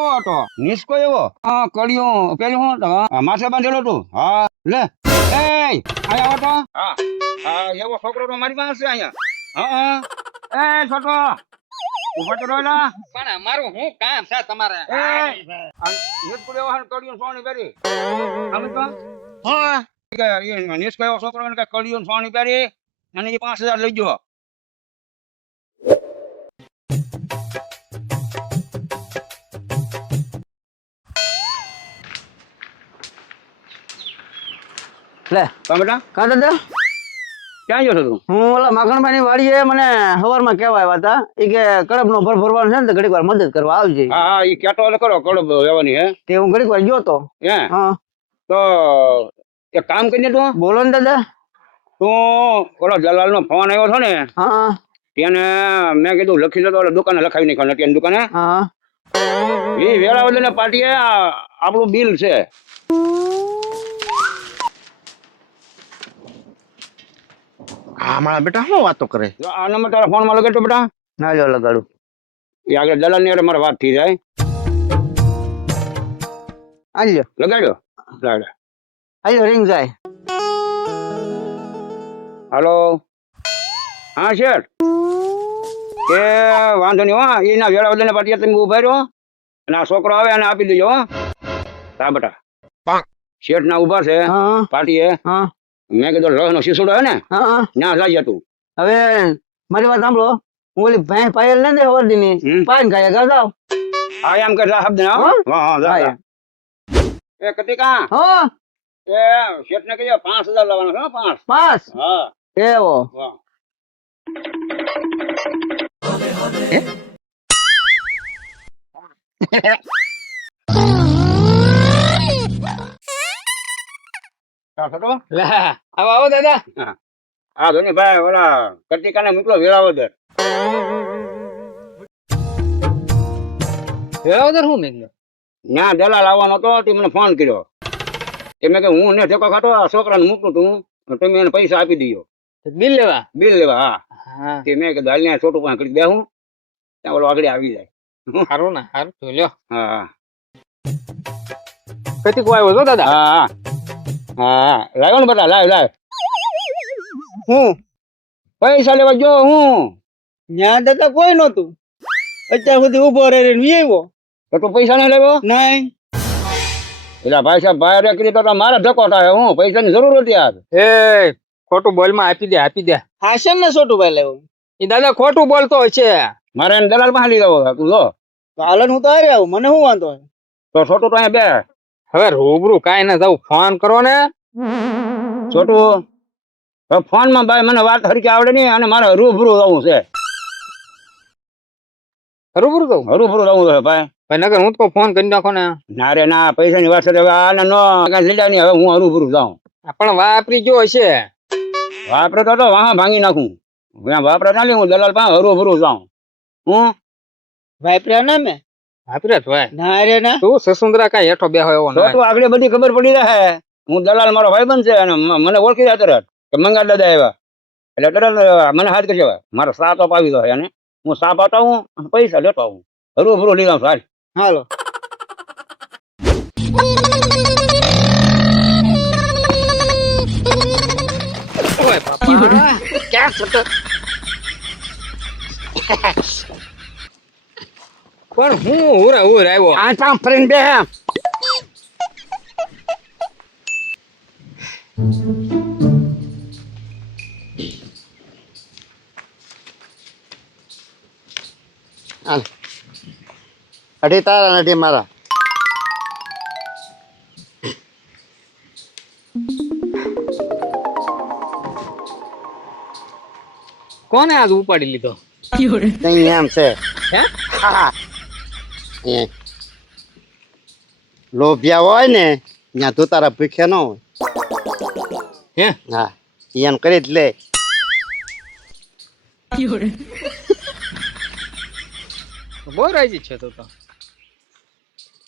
કેવો હતો? નિસ્કો એવો હા, કડિયું પેલું શું હતું? માથે બાંધેલો તું હા, લે એ આયા હતો? હા હા એવો છોકરો તો મારી પાસે છે અહીંયા હા, એ છોટો ઉભો તો રોયલા. પણ અમારું શું કામ છે તમારે? એ નિસ્કો એવો હે, કડિયું સોની પહેરી. આમ તો હા નિસ્કો એવો છોકરો ને કડિયું સોની પહેરી અને એ 5,000 લઈ ગયો. લે કા બેટા કા દાદા ક્યાં ગયો છો તું? હું ઓલા માખણભાઈ ની વાડીએ મને સવારમાં કહેવા આવ્યા હતા એ કે કડબ નો ભર ભરવાનો છે ને તો ઘડીક વાર મદદ કરવા આવજે. હા હા એ કેતો એટલે કરો કડબ રહેવાની હે તે હું ઘડીક વાર ગયો તો. હે હા તો એક કામ કરીને તું બોલો ને દાદા. ઓલો દલાલ નો ફોન આવ્યો છો ને હા તેને મેં કીધું લખી લો તો દુકાને લખાવી નાખ્યો નથી દુકાને હા એ વેળાવદર ને પાર્ટીએ આપણું બિલ છે. હા મારા બેટા શું વાતો કરે? તો આ નંબર તારા ફોન માં લગાડતો બેટા ના લ્યો લગાડું. એ આગળ દલાલ ની મારે વાત થઈ જાય. આલ્યો લગાડ્યો લાડ આલ્યો રિંગ જાય. હાલો હા શેઠ એ વાંધો નહીં હો એના વેળાવદર ને પાર્ટીએ તમે ઉભા રહ્યો અને આ છોકરો આવે અને આપી દેજો હો. હા બેટા શેઠ ના ઉભા છે હા પાર્ટીએ. હા મેં કીધું રસ નો શીશોડો હે ને હા ત્યાં લાગ્યા તું. હવે મારી વાત સાંભળો હું ઓલી ભાઈ પાયલ ને વરદી ની હમ. પાન ખાયા ઘર જાવ. હા એમ કે શબ્દ ને હા? હા હા જા, જા. એ કતિકા હા એ શેઠ ને કહીએ 5,000 લાવવાનો છે હો, 5. પાસ હા એવો વાહ છોટો લે આવો આવો દાદા. હા ધોની ભાઈ ઓલા કતિકાને મોકલો વેળાવદર. વેળાવદર શું મેં ત્યાં દલાલ આવવાનો હતો તે મને ફોન કર્યો એ મેં કે હું ને ઠેકો ખાતો આ છોકરાને મૂકું તું તમે એને પૈસા આપી દયો બિલ લેવા? બિલ લેવા. હા હા તે મેં કીધું હાલ ત્યાં છોટું પાસે કરી દેવું ત્યાં ઓલો આગળ આવી જાય. સારું ને સારું તો લ્યો. હા હા કતી કો આવ્યો છો દાદા? હા હા લાવ્યો ને બેટા લાવ લાવ હું પૈસા લેવા જો હું ત્યાં દાદા કોઈ નતું અત્યાર સુધી ઉભો રહી આવ્યો તો તું પૈસા નહીં લેવો નહીં. એટલે ભાઈ સાહેબ ભાઈ રે કરી તો મારા ધક્કો થાય હું પૈસાની જરૂર હતી યાર. એ ખોટું બોલમાં આપી દે આપી દે. હાશે ને છોટું ભાઈ લેવું એ દાદા ખોટું બોલતો હોય છે. મારે એને દલાલ પાસે લઈ જવો તું જો હાલન હું તો આવી આવું મને શું વાંધો હોય? તો છોટું તો અહીંયા બે હવે રૂબરૂ કાંઈ ના જાવ ફોન કરો ને. છોટું ફોન માં ભાઈ મને વાત હરકી આવડે નહીં અને મારે રૂબરૂ જવું છે. રૂબરૂ જાવ રૂબરૂ જવું છે ભાઈ. ભાઈ નગર હું તો ફોન કરી નાખો ને. ના રે ના પૈસાની વાત છે હવે આને નો કાંઈ લીધા નહીં હવે હું રૂબરૂ જાઉં. પણ વાપરી ગયો છે. વાપરે તો વાહ ભાંગી નાખું ત્યાં વાપરે ના લે હું દલાલ પાસે હરું જાઉં હું વાપર્યા ના મેં વાપરે જ હોય. ના રે ના તું સસુંદરા કાંઈ હેઠો બેહો એવો ના. છોટું આગળ બધી ખબર પડી રહે હું દલાલ મારો ભાઈ બનશે અને મને ઓળખી જાય તરત કે મંગા દાદા આવ્યા એટલે તરત મને હાથ કરી જવાય મારો સાપ આવી જાય અને હું સાપ આવતા હું પૈસા લેતો આવું હરું લઈ જાઉં સારી. હાલો ઓય બાપા ક્યાં સતત પણ હું ઉરા આવ્યો. આ ચામ ફરીને બે અઢી તારા અઢી મારા. કોને આજ ઉપાડી લીધો? કઈ એમ છે હે લોભિયા હોય ને ત્યાં તું તારા ભૂખ્યા ન હોય. હે હા એમ કરી જ લે. બહુ રાજી છે તું તો.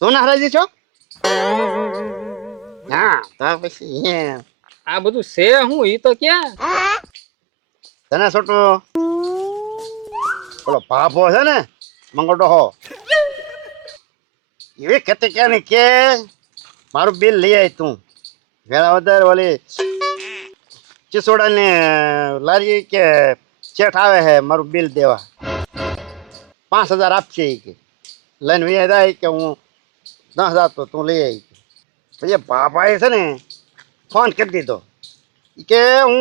તું ના રાજી છો? હા તો પછી એમ આ બધું છે હું ઈ તો ક્યાં તને છોટું પેલો પાપો છે ને મંગળો હો એવી કતી કે ને કે મારું બિલ લઈ આવી તું વેળા વધારે ઓલી ચિસોડા ને લારી કે શેઠ આવે છે મારું બિલ દેવા 5,000 આપશે ઈ કે લઈને વ્યાજ જાય કે હું 10,000 તો તું લઈ આવી પછી બાપાએ છે ને ફોન કરી દીધો ઈ કે હું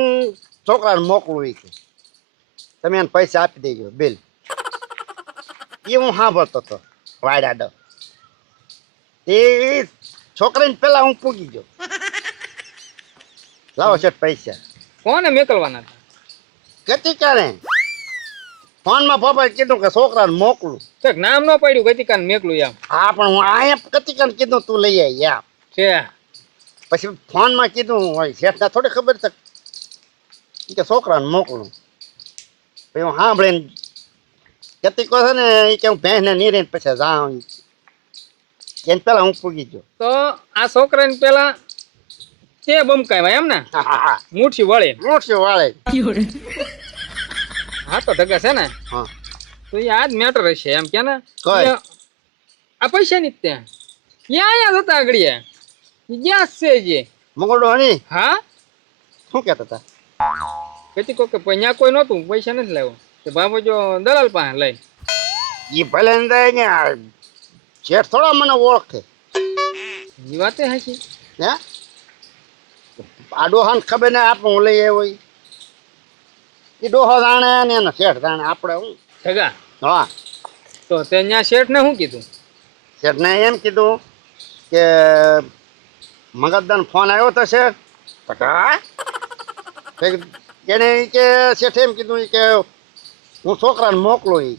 છોકરાને મોકલું ઈ કે તમે એને પૈસા આપી દેજો બિલ એ હું સાંભળતો હતો વાડાડો એ છોકરાને પેલા હું પૂગી ગયો લાવો શેઠ પૈસા કોને મેકલવાના હતા ગતિ કરે ફોનમાં પપ્પાએ કીધું કે છોકરાને મોકલું કંઈક નામ ન પડ્યું ગતિકાન મેકલું એમ હા પણ હું અહીંયા કતિકાને કીધું તું લઈ આવી યાર છે પછી ફોનમાં કીધું હોય શેઠને થોડી ખબર છે કે છોકરાને મોકલું પછી હું સાંભળીને ગતિકો છે ને એ કે હું ભેંસને નીરીને પછી જાઉં એને પેલા હું પૂગી ગયો તો આ છોકરાને પેલા તે બમકાવ્યા એમ ને હા હા હા મુઠ્ઠી વળે મોટો વાળે હા તો ઢગા છે ને હા તો એ આ જ મેટર હશે એમ કે ને કઈ? આ પૈસા ની ત્યાં ક્યાં આયા હતા આગળિયા ક્યાં છે જે મંગળો હની હા શું કહેતા હતા કહેતી કોક કે અહીંયા કોઈ નહોતું પૈસા નથી લાવ્યો તે બાબો જો દલાલ પાસે લઈ એ ભલે ને શેઠ થોડા મને ઓળખે એ વાતે હાચી હે આ ડોહાને ખબર ને આપણે હું લઈ આવ્યો ઈ. એ ડોહો જાણે ને એનો શેઠ જાણે આપણે હું ઢગા હા તો તે ત્યાં શેઠ ને શું કીધું શેઠને એમ કીધું કે મગજદાન ફોન આવ્યો તો શેઠ એને ઈ કે શેઠ એમ કીધું ઈ કે હું છોકરાને મોકલું ઈ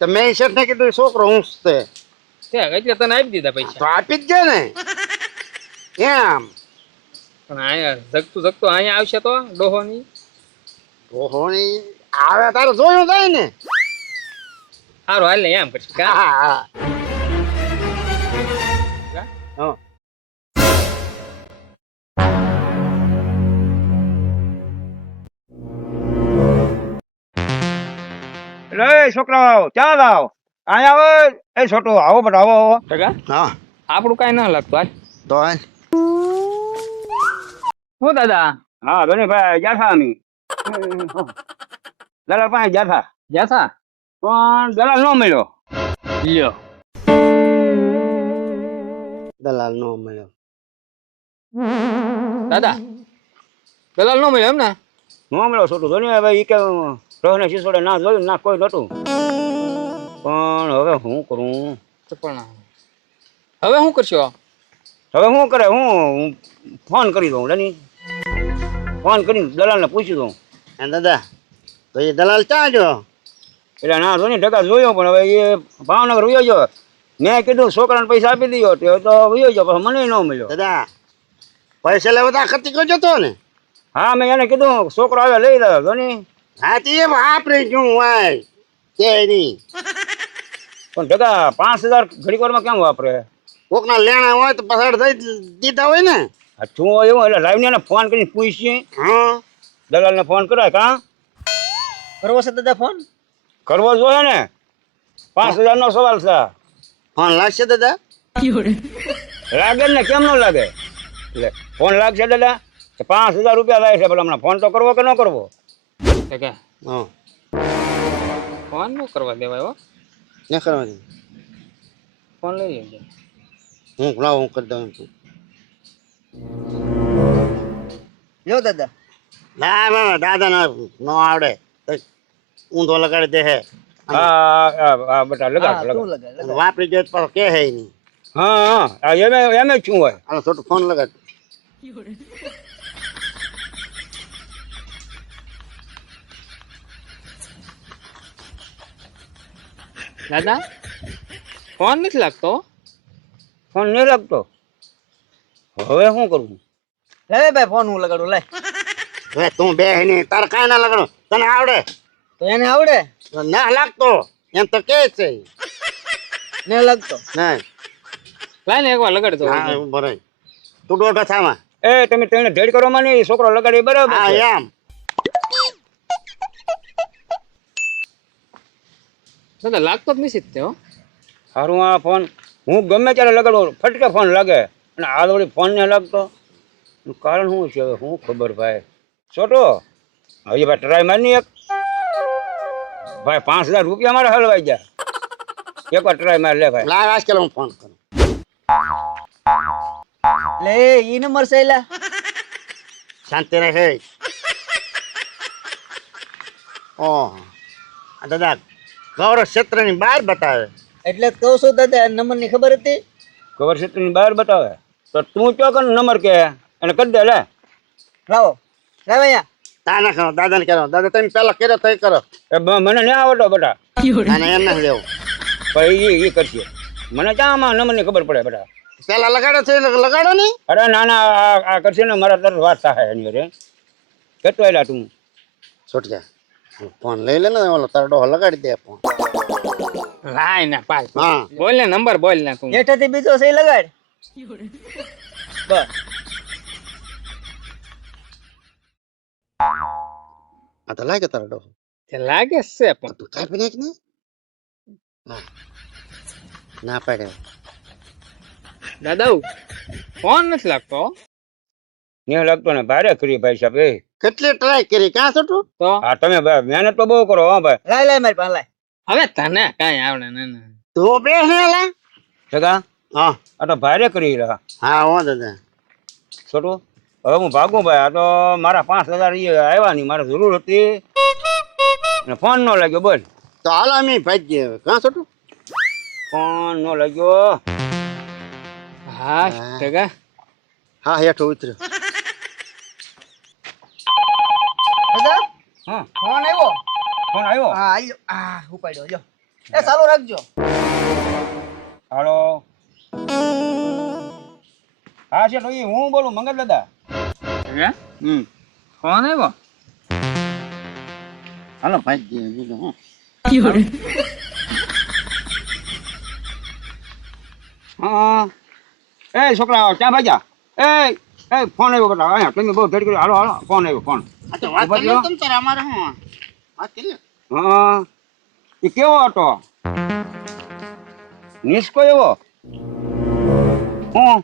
તો મેં ઈ શેઠને કીધું ઈ છોકરો હું જ તે એટલે તને આપી દીધા તો પૈસા આપી જ જાય ને એમ પણ અહીંયા જગતું અહીંયા આવશે તો ડોહો ની ઓહો ની આવે તારે જોયું જાય ને સારું હાલ ને એમ પછી હા કા હા કા? હા એટલે છોકરાઓ ક્યાં લાવ અહીંયા આવો એ છોટો આવો બટ આવો આવો ઢગા હા આપણું કાંઈ ના લાગતું હાલ તો હાલ. હું દાદા હા ધોનીભાઈ જાથા અમે દલાલ પાસે જાથા જાથા પણ દલાલ ન મળ્યો લ્યો દલાલ નો મળ્યો દાદા દલાલ નો મળ્યો એમ ને ન મળ્યો છોટું ધોનીભાઈ એ કે રોહને સિસોડે ના જોયું ના કોઈ નહોતું પણ હવે શું કરું તો પણ હવે શું કરશો હવે શું કરે હું ફોન કરી દઉં લની ફોન કરીને દલાલને પૂછી દઉં હા દાદા તો એ દલાલ ક્યાં જો એટલે ના ધોની ટકા જોયો પણ હવે એ ભાવનગર વયો ગયો મેં કીધું છોકરાને પૈસા આપી દીધો તે તો વયો ગયો પણ મને ન મળ્યો દાદા પૈસા લેવા ખર્ચી ગયો જતો ને હા મેં એને કીધું છોકરો આવે લઈ રહ્યો ધોની હા તે એમ આપણે શું હોય કે નહીં પણ ટકા 5,000 ઘડીક વારમાં કેમ વાપરે કોકના લેણા હોય તો પસાડ થઈ દીધા હોય ને આ શું હોય એવું એટલે લાવીને એને ફોન કરીને પૂછીએ હા દલાલને ફોન કરાય કાં કરવો છે દાદા ફોન કરવો જોઈએ ને 5,000 નો સવાલ છે ફોન લાગશે દાદા લાગે ને કેમ ન લાગે એટલે ફોન લાગશે દાદા 5,000 રૂપિયા લાગે છે ભલે હમણાં ફોન તો કરવો કે ન કરવો ઢગા હા ફોન ન કરવા દેવાય હો ન કરવાની ફોન લઈ લેજો હું લાવ હું કરી દઉં છું લ્યો દાદા ના ના દાદા ન આવડે ઊંધો લગાડી દે હે હા બેટા લગાડ તું લગાડ લગાડ વાપરી જાય તો કે હે નહીં હા હા એમ જ શું હોય હાલો થોડું ફોન લગાડ દાદા ફોન નથી લાગતો ફોન નહીં લાગતો હવે શું કરવું લે ભાઈ ફોન હું લગાડું લે હવે તું બે હે નહીં તારે કાંઈ ના લગાડો તને આવડે તો એને આવડે તો ના લાગતો એમ તો કે છે ને લાગતો નહીં લાય ને એકવાર લગાડી દો હા એવું ભરાય તું દોઢ થામાં એ તમે તેને ધેડ કરવામાં નહીં છોકરો લગાડી બરાબર હા છે. એમ દાદા લાગતો જ નથી તે હો સારું આ ફોન હું ગમે ત્યારે લગાડું ફટકે ફોન લાગે અને આ વળી ફોન ને લાગતો એનું કારણ શું છે હવે શું ખબર ભાઈ છોટો હજી ભાઈ ટ્રાય મારની એક ભાઈ 5,000 રૂપિયા મારે હલવાઈ ગયા એકવાર ટ્રાય માર લે ભાઈ લાવ આજકાલ હું ફોન કરું લે ઈ નંબર છે એલા શાંતિ રહે ઓહ આ દાદા ગૌરવ ક્ષેત્રની બહાર બતાવે એટલે જ કહું છું દાદા નંબર ની ખબર હતી કવર ક્ષેત્રની બહાર બતાવે તો તું ચોકન નંબર કે એને કરી દે લે લાવો લાવ અહીંયા તા ના કરો દાદાને કરો દાદા તમે પેલા કર્યો તો કરો મને નહીં આવડતો બેટા અને એમ ના લેવું પણ એ કરશે મને ક્યાં આમાં નંબરની ખબર પડે બેટા પેલા લગાડો છે એટલે લગાડો નહીં અરે ના ના આ કરશે ને મારા તરફ વાત થાય એની અરે કેટલો એલા તું છૂટ જા ફોન લઈ લે ને ઓલો તારો ડોહો લગાડી દે ફોન લાય ના પાય હા બોલ ને નંબર બોલ ને તું હેઠેથી બીજો છે ઈ લગાડ બસ આ તો લાગે તારો ડોહો તે લાગે છે પણ તું કાપી નાખ ને હા ના પાડે દાદા ફોન નથી લાગતો ને લાગતો ને ભારે કરી ભાઈ સાહેબ એ કેટલી ટ્રાય કરી ક્યાં છોટું તો હા તમે ભાઈ મહેનત તો બહુ કરો હા ભાઈ લાય લાય મારી પાસે લાય હવે તને કાંઈ આવડે ને તું બે હે લા સગા હા આ તો ભારે કરી રહ્યા હા હો દાદા છોટું હવે હું ભાગું ભાઈ આ તો મારા 5,000 એ આવ્યા નહીં મારે જરૂર હતી અને ફોન ન લાગ્યો બોલ તો હાલો અમે ભાગીએ હવે ક્યાં છોટું ફોન ન લાગ્યો હા ટકા હા હેઠો ઉતર્યો દાદા હા ફોન આવ્યો ફોન આવ્યો હા આવ્યો આ ઉપાડ્યો લ્યો એ ચાલુ રાખજો હાલો હા છે તો ઈ હું બોલું મંગલ દાદા ફોન આવ્યો હાલો ભાગીએ બીજું હું હા એ છોકરા ક્યાં ભાગ્યા એ ફોન આવ્યો બેટા અહીંયા તમે બહુ ભેટ કર્યો હાલો હાલો ફોન આવ્યો ફોન આ તો વાત કરી તમ તારે અમારે હું વાત કરી હા એ કેવો હતો નિષ્કો એવો હું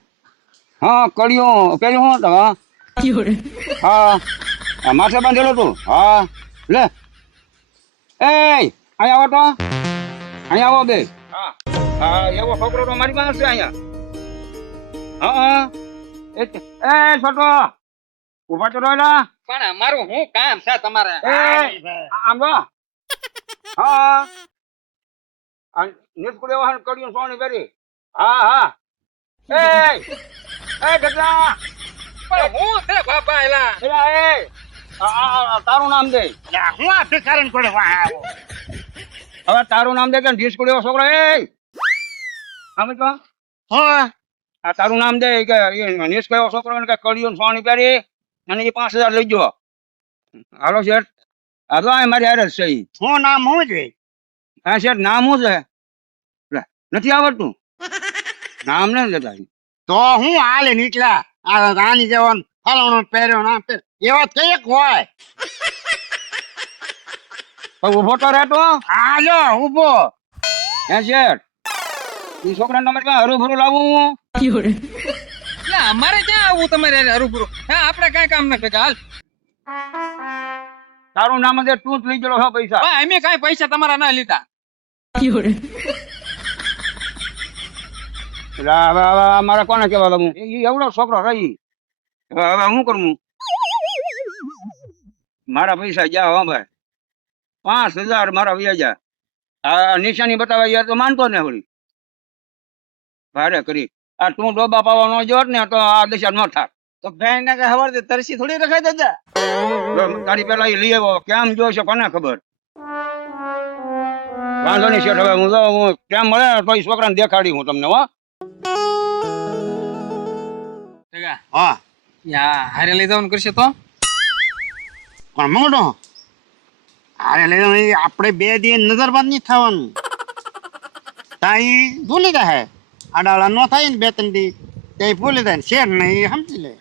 હા કર્યું કર્યું હું તો હા હા માથે બાંધેલો તું હા લે એ અહીંયા આવો તો અહીંયા આવો બે હા હા એવો છોકરો તો મારી પાસે છે અહીંયા હા એ છોટો ઉભા તો રહેલા પણ અમારું શું કામ છે તમારે આમ જો હા નિષ્કુળ એવો કર્યું સોની કરી હા હા એ ગઢડા પણ હું છે બાપા એલા એલા એ તારું નામ દે હું આ ભિખારણ કોડે વાહ આવો હવે તારું નામ દે કે નિષ્કુળ એવો છોકરો એ આમ તો હા આ તારું નામ દે કે નિષ્કુળ એવો છોકરો કે કર્યું સોની કરી અને એ 5,000 લઈ ગયો હાલો શેઠ આ તો મારી હારે જ છે ઈ. હું નામ હું છે હા શેઠ નામ શું છે લે, નથી આવડતું નામ ને લેતા તો હું હાલે નીકળ્યા આ રાની જેવો ફલાણો પહેર્યો ના પહેર એવા કઈક હોય ઉભો તો રહેતો હાલો ઊભો હે શેઠ ઈ છોકરાને તમારે ક્યાં હરું ભરું લાવું એટલે અમારે ક્યાં આવું તમારે હરુભરું હા આપણે કાંઈ કામ ન કરતા હાલ તારું નામ દે તું જ લઈ ગયેલો છો પૈસા હા અમે કાંઈ પૈસા તમારા ના લીધા એટલે હવે મારે કોને કહેવા લાગું ઈ એવડો છોકરો રહી હવે હું કરું મારા પૈસા ગયા હો ભાઈ 5,000 મારા વ્યા જા આ નિશાની બતાવવા ગયા તો માનતો ને વળી ભારે કરી આ તું ડોબા પાવાનો જોત ને તો આ દશા ન થાત તો બેન ને ખબર છે તરસી થોડી રખાય દાદા તારી પેલા એ લઈ આવ્યો કેમ જોઈશે કોને ખબર વાંધો નહીં શેઠ હવે હું કેમ મળે ને તો એ છોકરાને દેખાડી હું તમને હો ટકા હા યા હારે લઈ જવાનું કરશે તો પણ મોટો અરે લઈ આપણે 2 દિન નજરબાદ નહીં થવાનું તાઈ ભૂલી જાય આડાળા નો થાય ને 2-3 દી તે ભૂલી જાય શેર નહીં સમજી લે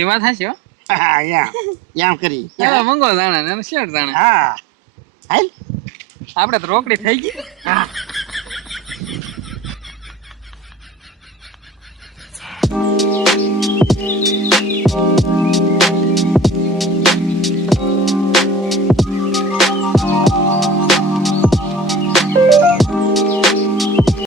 એ વાત હશે હો હા યામ કરી એવા મંગો દાણા ને શેઠ દાણા હા હાલ આપણે તો રોકડી થઈ ગઈ હા